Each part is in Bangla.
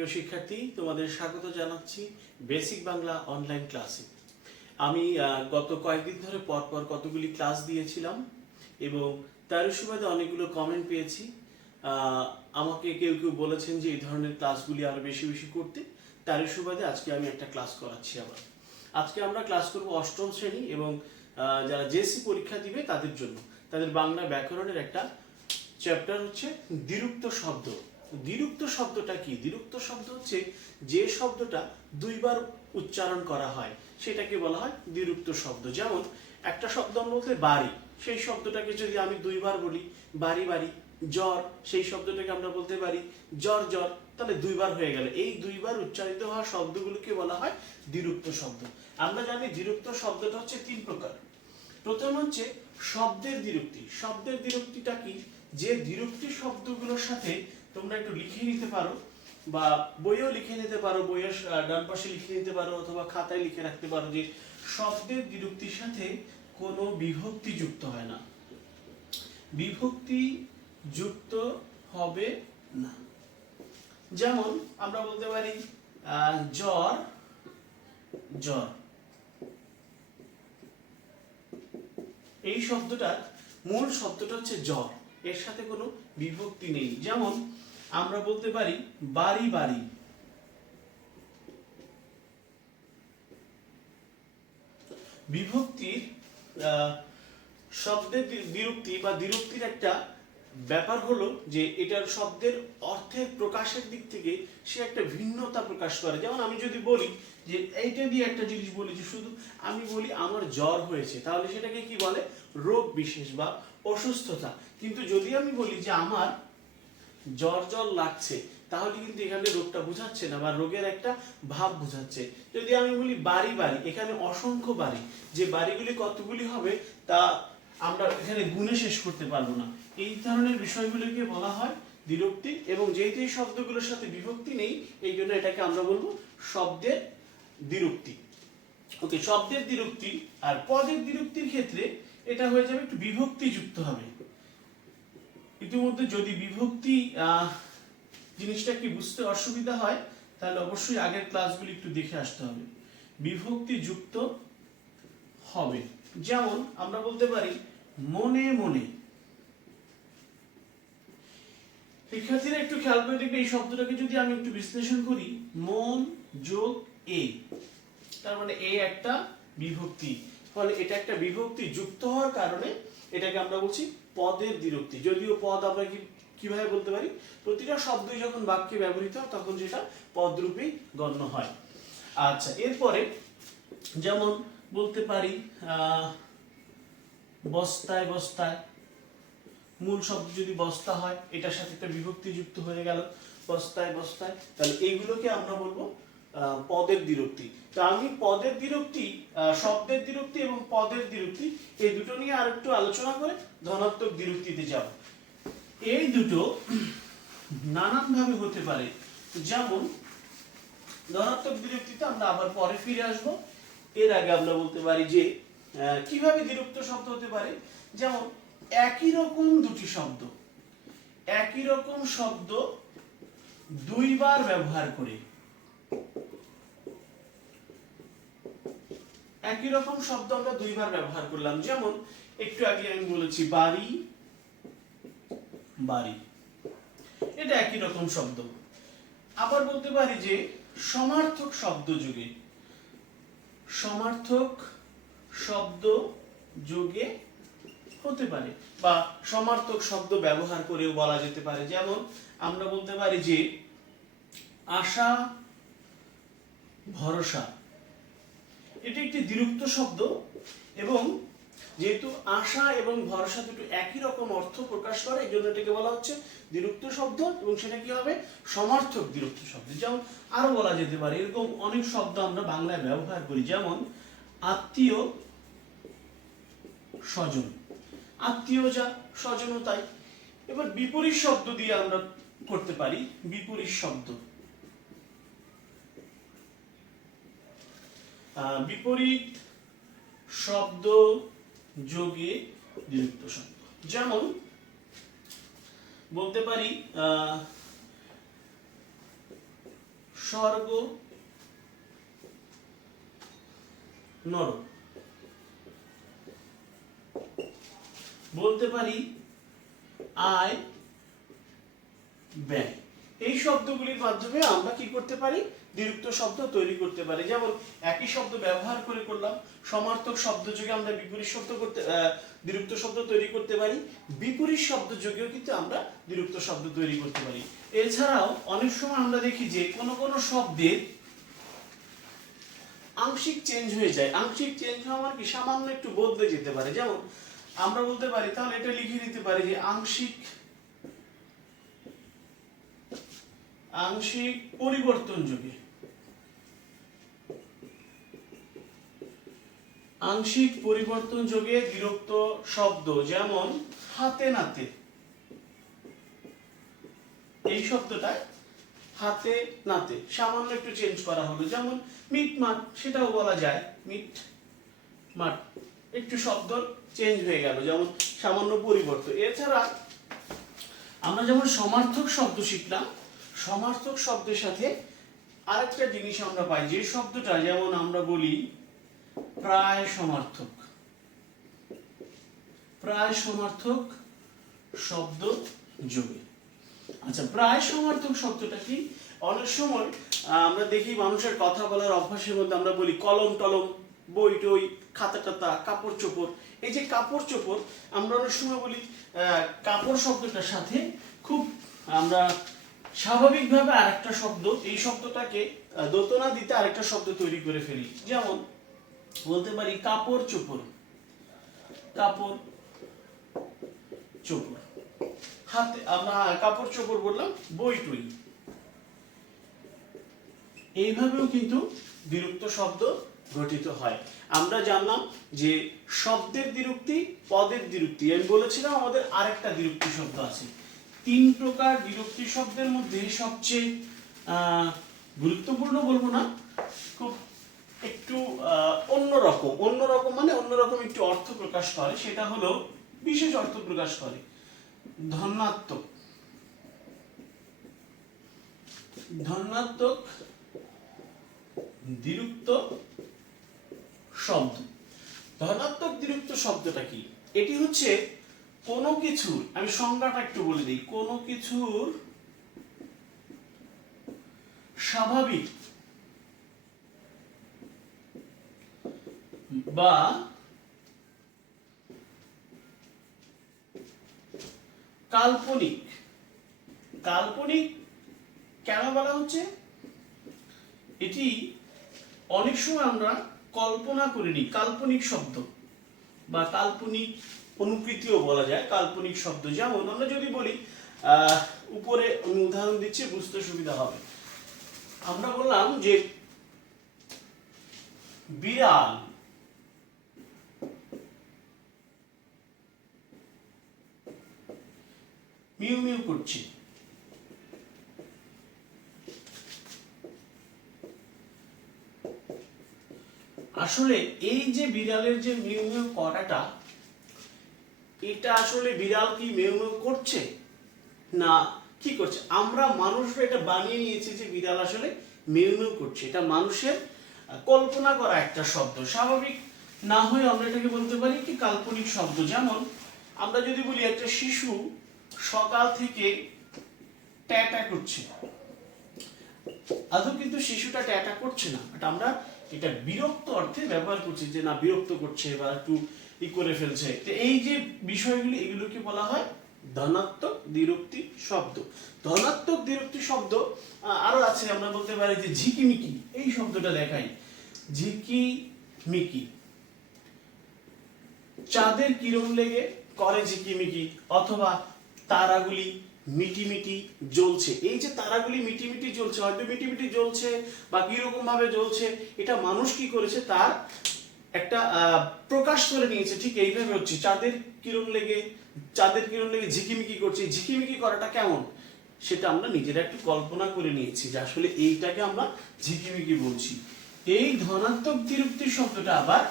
সুপ্রিয় শিক্ষার্থী, তোমাদের স্বাগত জানাচ্ছি বেসিক বাংলা অনলাইন ক্লাসে। আমি গত কয়েকদিন ধরে পরপর কতগুলি ক্লাস দিয়েছিলাম এবং তার সুবাদে অনেকগুলো কমেন্ট পেয়েছি। আমাকে কেউ কেউ বলেছেন যে এই ধরনের ক্লাসগুলি আরও বেশি বেশি করতে। তার সুবাদে আজকে আমি একটা ক্লাস করাচ্ছি। আজকে আমরা ক্লাস করব অষ্টম শ্রেণী এবং যারা জেএসসি পরীক্ষা দিবে তাদের জন্য। তাদের বাংলা ব্যাকরণের একটা চ্যাপ্টার হচ্ছে দ্বিরুক্ত শব্দ। দ্বিরুক্ত শব্দটা কি? দ্বিরুক্ত শব্দ হচ্ছে যে শব্দটা দুইবার উচ্চারণ করা হয় সেটাকে বলা হয় দ্বিরুক্ত শব্দ। যেমন একটা শব্দ আমরা বলতে বাড়ি, সেই শব্দটাকে যদি আমি দুইবার বলি বাড়ি বাড়ি। জ্বর, সেই শব্দটাকে আমরা বলতে পারি জ্বর জ্বর, তাহলে দুইবার হয়ে গেল। এই দুইবার উচ্চারিত হওয়া শব্দগুলোকে বলা হয় দ্বিরুক্ত শব্দ। আমরা জানি দ্বিরুক্ত শব্দটা হচ্ছে তিন প্রকার। প্রথম হচ্ছে শব্দের দ্বিরুক্তি। শব্দের দ্বিরুক্তিটা কি? যে দ্বিরুক্তি শব্দগুলোর সাথে তোমরা একটু লিখে নিতে পারো বা বইও লিখে নিতে পারো, বইয়ের ডান পাশে লিখে নিতে পারো অথবা খাতায় লিখে রাখতে পারো যে শব্দের দ্বিরুক্তির সাথে কোনো বিভক্তি যুক্ত হয় না, বিভক্তি যুক্ত হবে না। যেমন আমরা বলতে পারি জ্বর জ্বর, এই শব্দটার মূল শব্দটা হচ্ছে জ্বর, এর সাথে কোনো বিভক্তি নেই। যেমন আমরা বলতে পারি বাড়ি বাড়ি, বিভক্তির শব্দের বিরক্তি বা দ্বিরুক্তির একটা ব্যাপার হলো যে এটার শব্দের অর্থের প্রকাশের দিক থেকে সে একটা ভিন্নতা প্রকাশ করে। যেমন আমি যদি বলি যে এইটা দিয়ে একটা জিনিস বলি যে শুধু আমি বলি আমার জ্বর হয়েছে, তাহলে সেটাকে কি বলে? রোগ বিশেষ বা অসুস্থতা। কিন্তু যদি আমি বলি যে আমার জ্বর জ্বর লাগছে, তাহলে কিন্তু এখানে রোগটা বোঝাচ্ছে না বা রোগের একটা ভাব বোঝাচ্ছে। যদি আমি বলি বাড়ি বাড়ি, এখানে অসংখ্য বাড়ি, যে বাড়িগুলি কতগুলি হবে তা আমরা এখানে গুণে শেষ করতে পারবো না। এই ধরনের বিষয়গুলিকে বলা হয় দ্বিরুক্তি। এবং যেহেতু এই শব্দগুলোর সাথে বিভক্তি নেই, এই জন্য এটাকে আমরা বলবো শব্দের দ্বিরুক্তি। ওকে, শব্দের দ্বিরুক্তি। আর পদের দ্বিরুক্তির ক্ষেত্রে এটা হয়ে যাবে একটু বিভক্তি যুক্ত হবে। ইতিমধ্যে যদি বিভক্তি জিনিসটা কি বুঝতে অসুবিধা হয়, তাহলে অবশ্যই আগের ক্লাসগুলি একটু দেখে আসতে হবে। বিভক্তি যুক্ত হবে। যেমন আমরা বলতে পারি মনে মনে। শিক্ষার্থীরা একটু খেয়াল করে দেখবে, এই শব্দটাকে যদি আমি একটু বিশ্লেষণ করি, মন যোগ এ, তার মানে এ একটা বিভক্তি, ফলে এটা একটা বিভক্তি যুক্ত হওয়ার কারণে এটাকে আমরা বলছি পদের দ্বিরুক্তি। যদিও পদ আমরা কিভাবে বলতে পারি? প্রতিটা শব্দই যখন বাক্যে ব্যবহৃত হয় তখন যেটা পদরূপেই গণ্য হয়। আচ্ছা, এরপরে যেমন বলতে পারি বস্তায় বস্তায়, মূল শব্দ যদি বস্তা হয়, এটার সাথে একটা বিভক্তি যুক্ত হয়ে গেল বস্তায় বস্তায়, তাহলে এইগুলোকে আমরা বলবো পদের দ্বিরুক্তি। তো আমি পদের দ্বিরুক্তি, শব্দের দ্বিরুক্তি এবং পদের দ্বিরুক্তি এই দুটো নিয়ে আরেকটু আলোচনা করে ধনাত্মক দ্বিরুক্তিতে যাব। এই দুটো নানান ভাবে হতে পারে। যেমন ধনাত্মক দ্বিরুক্তিতে আমরা আবার পরে ফিরে আসব। এর আগে আমরা বলতে পারি যে কিভাবে দ্বিরুক্ত শব্দ হতে পারে। যেমন একই রকম দুটি শব্দ, একই রকম শব্দ দুইবার ব্যবহার করে, একই রকম শব্দ আমরা দুইবার ব্যবহার করলাম। যেমন একটু আগে আমি বলেছি বাড়ি বাড়ি, এটা একই রকম শব্দ। আবার বলতে পারি যে সমার্থক শব্দ যোগে, সমার্থক শব্দ যোগে হতে পারে বা সমার্থক শব্দ ব্যবহার করেও বলা যেতে পারে। যেমন আমরা বলতে পারি যে আশা ভরসা, এটি একটি দ্বিরুক্ত শব্দ এবং যেহেতু আশা এবং ভরসা দুটো একই রকম অর্থ প্রকাশ করে, এই জন্য এটাকে বলা হচ্ছে দ্বিরুক্ত শব্দ এবং সেটা কি হবে? সমার্থক দ্বিরুক্ত শব্দ। যেমন আরো বলা যেতে পারে এরকম অনেক শব্দ আমরা বাংলায় ব্যবহার করি। যেমন আত্মীয় স্বজন, আত্মীয় যা স্বজনও তাই। এবার বিপরীত শব্দ দিয়ে আমরা করতে পারি বিপরীত শব্দ, বিপরীত শব্দ যোগে দ্বিরুক্ত শব্দ। যেমন বলতে পারি স্বর্গ নরক। বলতে পারি আয় ব্যয়। এই শব্দগুলির মাধ্যমে আমরা কি করতে পারি, দ্বিরুক্ত শব্দ তৈরি করতে পারি। যেমন একই শব্দ ব্যবহার করে করলাম, সমার্থক শব্দ যোগে আমরা বিপরীত শব্দ করতে দ্বিরুক্ত শব্দ তৈরি করতে পারি, বিপরীত শব্দ যোগেও কিন্তু আমরা দ্বিরুক্ত শব্দ তৈরি করতে পারি। এছাড়াও অনেক সময় আমরা দেখি যে কোনো কোনো শব্দের আংশিক চেঞ্জ হয়ে যায়। আংশিক চেঞ্জ হওয়া মানে কি, সামান্য একটু বদলে যেতে পারে। যেমন আমরা বলতে পারি, তাহলে এটা লিখে দিতে পারি যে আংশিক পরিবর্তন যোগে। আংশিক পরিবর্তন যোগে বিরক্ত শব্দ, যেমন হাতে নাতে। এই শব্দটা হাতে নাতে সামান্য একটু চেঞ্জ করা হলো। যেমন মিট মাট, সেটাও বলা যায় মিট মাট, একটু শব্দ চেঞ্জ হয়ে গেল, যেমন সামান্য পরিবর্তন। এছাড়া আমরা যেমন সমার্থক শব্দ শিখলাম, সমার্থক শব্দের সাথে আরেকটা জিনিস আমরা পাই, যে শব্দটা যেমন আমরা বলি প্রায় সমার্থক। প্রায় সমার্থক শব্দ যোগে। আচ্ছা, প্রায় সমার্থক শব্দটা কি? অনেক সময় আমরা দেখি মানুষের কথা বলার অভ্যাসের মধ্যে আমরা বলি কলম টলম, বই টই, খাতা টাতা, কাপড় চোপড়। এই যে কাপড় চোপড়, আমরা অনেক সময় বলি কাপড় শব্দটার সাথে খুব আমরা স্বাভাবিকভাবে আরেকটা শব্দ, এই শব্দটাকে দোতনা দিতে আরেকটা শব্দ তৈরি করে ফেলি। যেমন বলতে পারি কাপড় চোপড়, কাপড় চোপড়। হাতে আমরা কাপড় চোপড় বললাম, বই টই। এইভাবেও কিন্তু দ্বিরুক্ত শব্দ গঠিত হয়। আমরা জানলাম যে শব্দের দ্বিরুক্তি, পদের দ্বিরুক্তি। আমি বলেছিলাম আমাদের আরেকটা দ্বিরুক্তি শব্দ আছে। 3 প্রকার দ্বিরুক্তি শব্দের মধ্যে সবচেয়ে গুরুত্বপূর্ণ বলবো না, খুব একটু অন্যরকম। অন্যরকম মানে অন্যরকম একটু অর্থ প্রকাশ করে, সেটা হলো বিশেষ অর্থ প্রকাশ করে। ধনাত্মক, ধনাত্মক দ্বিরুক্ত শব্দ। ধনাত্মক দ্বিরুক্ত শব্দটা কি? এটি হচ্ছে কোনো কিছুর, আমি সংজ্ঞাটা একটু বলে দিই, কোনো কিছুর স্বাভাবিক বা কাল্পনিক। কাল্পনিক কেন বলা হচ্ছে? এটি অনেক সময় আমরা কল্পনা করিনি, কাল্পনিক শব্দ বা কাল্পনিক অনুকৃতিও বলা যায় কাল্পনিক শব্দ। যেমন আমরা যদি বলি, উপরে আমি উদাহরণ দিচ্ছি বুঝতে সুবিধা হবে। আমরা বললাম যে বিড়াল মিউ মিউ করছে। আসলে এই যে বিড়ালের যে মিউ মিউ করাটা, এটা আসলে বিড়াল কি মিউ মিউ করছে না কি করছে? আমরা মানুষরা এটা বানিয়ে নিয়েছি যে বিড়াল আসলে মিউ মিউ করছে। এটা মানুষের কল্পনা করা একটা শব্দ। স্বাভাবিক না হয়ে আমরা এটাকে বলতে পারি কি কাল্পনিক শব্দ। যেমন আমরা যদি বলি একটা শিশু সকাল থেকে ট্যাটা করছে, আদৌ কিন্তু শিশুটা ট্যাটা করছে না, বাট আমরা এটা বিরক্ত অর্থে ব্যবহার করছি, যে না বিরক্ত করছে বা একটু ই করে ফেলছে। তো এই যে বিষয়গুলি, এগুলোকে বলা হয় ধনাত্মক দ্বিরুক্তি শব্দ। ধনাত্মক দ্বিরুক্তি শব্দ আরো আছে। আমরা বলতে পারি যে ঝিকিমিকি, এই শব্দটা দেখাই, ঝিকিমিকি। চাঁদের কিরণ লেগে করে ঝিকিমিকি, অথবা তারাগুলি মিটিমিটি জ্বলছে। এই যে তারাগুলি মিটিমিটি জ্বলছে, হয়তো মিটিমিটি জ্বলছে বা কিরকম ভাবে জ্বলছে, এটা মানুষ কি করেছে, তার একটা প্রকাশ করে নিয়েছে। ঠিক এইভাবে হচ্ছে চাঁদের কিরণ লেগে ঝিকিমিকি করছে। ঝিকিমিকি করাটা কেমন, সেটা আমরা নিজেরা একটু কল্পনা করে নিয়েছি যে আসলে এইটাকে আমরা ঝিকিমিকি বলছি। এই ধনাত্মক দ্বিরুক্তি শব্দটা আবার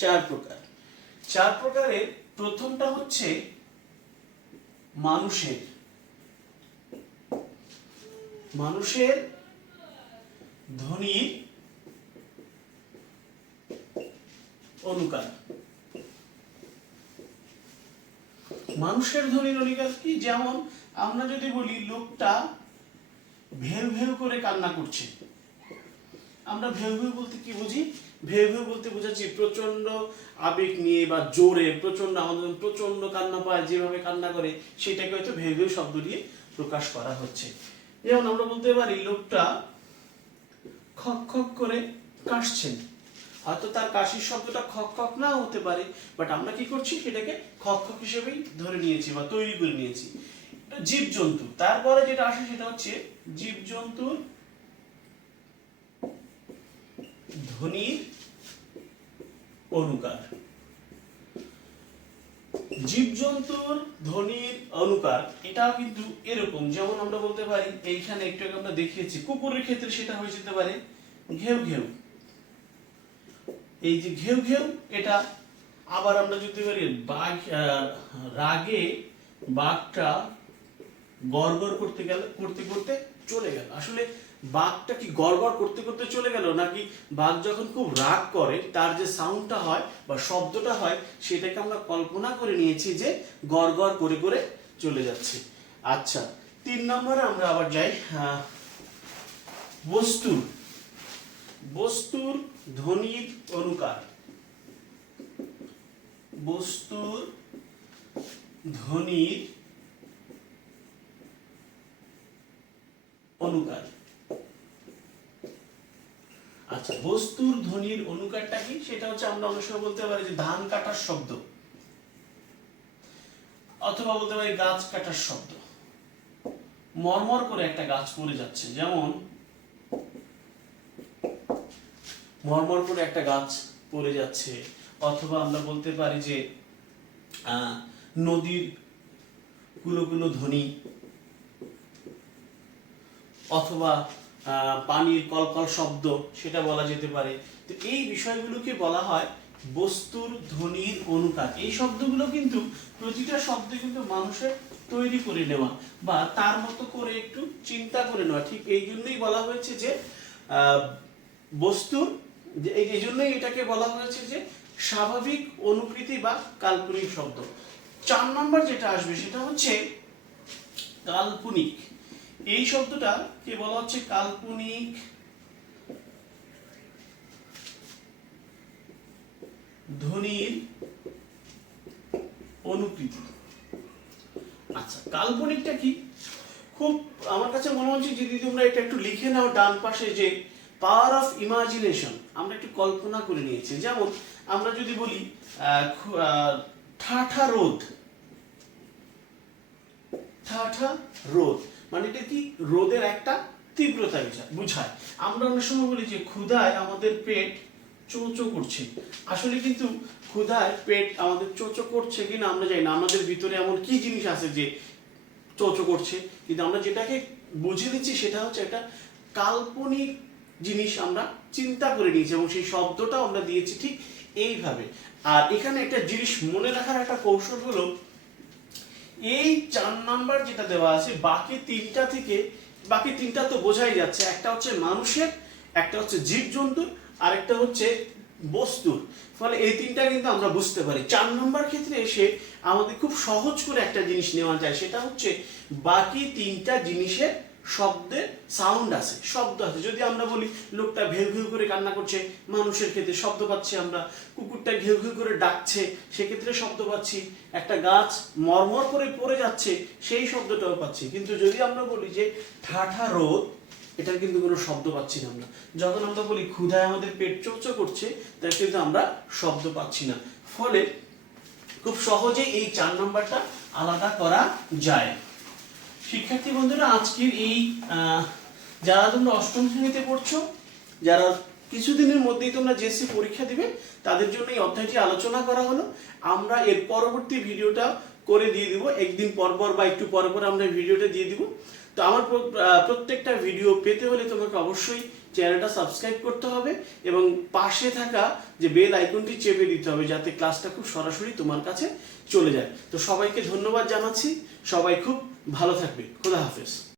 4 প্রকার। 4 প্রকারের প্রথমটা হচ্ছে মানুষের। মানুষের ধ্বনির অনুকার। মানুষের ধ্বনির অনুকার কি? যেমন আমরা যদি বলি লোকটা ভেউ ভেউ করে কান্না করছে, আমরা ভেউ ভেউ বলতে কি বুঝি? ভেউ ভেউ বলতে বোঝাচ্ছি প্রচন্ড আবেগ নিয়ে বা জোরে প্রচন্ড, আমাদের প্রচন্ড কান্না পায় যেভাবে কান্না করে সেটাকে হয়তো ভেউ ভেউ শব্দ দিয়ে প্রকাশ করা হচ্ছে। যেমন আমরা বলতে পারি লোকটা খক খক করে কাশছেন, হয়তো তার কাশির শব্দটা খক খক নাও হতে পারে, বাট আমরা কি করছি সেটাকে খক খক হিসেবেই ধরে নিয়েছি বা তৈরি করে নিয়েছি। জীবজন্তু, তারপরে যেটা আসে সেটা হচ্ছে জীবজন্তুর ধ্বনির অনুকার। জীবজন্তুর ধ্বনির অনুকার এটাও কিন্তু এরকম, যেমন আমরা বলতে পারি এইখানে একটু আগে আমরা দেখিয়েছি কুকুরের ক্ষেত্রে সেটা হয়ে যেতে পারে ঘেউ ঘেউ। এই যে ঘেউ ঘেউ এটা আবার আমরা যদি বলি বাঘ, রাগে বাঘটা গড়গড় করতে করতে চলে গেল। আসলে বাঘটা কি গড়গড় করতে করতে চলে গেল, নাকি বাঘ যখন খুব রাগ করে তার যে সাউন্ডটা হয় বা শব্দটা হয় সেটাকে আমরা কল্পনা করে নিয়েছি যে গড়গড় করে করে চলে যাচ্ছে। আচ্ছা, 3 নম্বরে আমরা আবার যাই বস্তুর বস্তুর ধ্বনির অনুকার। বস্তুর ধ্বনির অনুকার। আচ্ছা, বস্তুর ধ্বনির অনুকারটা কি? সেটা হচ্ছে আমরা অনেক সময় বলতে পারি যে ধান কাটার শব্দ, অথবা বলতে পারি গাছ কাটার শব্দ। মরমর করে একটা গাছ পড়ে যাচ্ছে, যেমন মরমর করে একটা গাছ পড়ে যাচ্ছে, অথবা আমরা বলতে পারি যে নদীর কুলো কুলো ধ্বনি, অথবা পানির কলকল শব্দ, সেটা বলা যেতে পারে। তো এই বিষয়গুলোকে বলা হয় বস্তুর ধ্বনির অনুকার। এই শব্দগুলো কিন্তু প্রতিটা শব্দ কিন্তু মানুষের তৈরি করে নেওয়া বা তার মতো করে একটু চিন্তা করে নেওয়া। ঠিক এই জন্যই বলা হয়েছে যে বস্তুর, এই জন্যই এটাকে বলা হয়েছে যে স্বাভাবিক অনুকৃতি বা কাল্পনিক শব্দ। 4 নম্বর যেটা আসবে সেটা হচ্ছে কাল্পনিক। এই শব্দটা কে বলা হচ্ছে কাল্পনিক ধ্বনির অনুকৃতি। আচ্ছা, কাল্পনিকটা কি? খুব আমার কাছে মনে হচ্ছে যদি তোমরা এটা একটু লিখে নাও ডান পাশে, যে পাওয়ার অফ ইমাজিনেশন, আমরা একটু কল্পনা করে নিয়েছি। যেমন আমরা যদি বলি ঠাঠা রোদ, ঠাঠা রোদ মানে এটা কি? রোদের একটা তীব্রতা বুঝায়। আমরা অনেক সময় বলি যে ক্ষুধায় আমাদের পেট চোচো করছে। আসলে কিন্তু ক্ষুধায় পেট আমাদের চোচো করছে কিনা আমরা জানি না, আমাদের ভিতরে এমন কি জিনিস আছে যে চোচো করছে, কিন্তু আমরা যেটাকে বুঝে নিচ্ছি সেটা হচ্ছে একটা কাল্পনিক জিনিস আমরা চিন্তা করে নিয়েছি, এবং সেই শব্দটা আমরা দিয়েছি ঠিক এইভাবে। আর এখানে একটা জিনিস মনে রাখার একটা কৌশল হলো, এই 4 নাম্বার যেটা দেওয়া আছে বাকি তিনটা তো বোঝাই যাচ্ছে, একটা হচ্ছে মানুষের, একটা হচ্ছে জীবজন্তুর, আর একটা হচ্ছে বস্তুর। ফলে এই তিনটা কিন্তু আমরা বুঝতে পারি। 4 নম্বর ক্ষেত্রে এসে আমাদের খুব সহজ করে একটা জিনিস নেওয়া যায়, সেটা হচ্ছে বাকি তিনটা জিনিসের শব্দের সাউন্ড আছে, শব্দ আছে। যদি আমরা বলি লোকটা ঘেউ ঘেউ করে কান্না করছে, মানুষের ক্ষেত্রে শব্দ পাচ্ছি আমরা। কুকুরটা ঘেউ ঘেউ করে ডাকছে, সেক্ষেত্রে শব্দ পাচ্ছি। একটা গাছ মরমর করে পড়ে যাচ্ছে, সেই শব্দটাও পাচ্ছি। কিন্তু যদি আমরা বলি যে ঠাঠা রোদ, এটার কিন্তু কোনো শব্দ পাচ্ছি না আমরা। যখন আমরা বলি ক্ষুধায় আমাদের পেট চৌচো করছে, তার কিন্তু আমরা শব্দ পাচ্ছি না। ফলে খুব সহজেই এই 4 নম্বরটা আলাদা করা যায়। শিক্ষার্থী বন্ধুরা, আজকের এই যারা তোমরা 8ম শ্রেণীতে পড়ছো, যারা কিছুদিনের মধ্যেই তোমরা জেএসসি পরীক্ষা দিবে, তাদের জন্য এই অধ্যায়টি আলোচনা করা হলো। আমরা এর পরবর্তী ভিডিওটা করে দিয়ে দিব, একদিন পর পর বা একটু পর পর আমরা ভিডিওটা দিয়ে দিব। তো আমার প্রত্যেকটা ভিডিও পেতে হলে তোমাকে অবশ্যই চ্যানেলটা সাবস্ক্রাইব করতে হবে এবং পাশে থাকা যে বেল আইকনটি চেপে দিতে হবে, যাতে ক্লাসটা খুব সরাসরি তোমার কাছে চলে যায়। তো সবাইকে ধন্যবাদ জানাচ্ছি, সবাই খুব ভালো থাকবে। খোদা হাফেজ।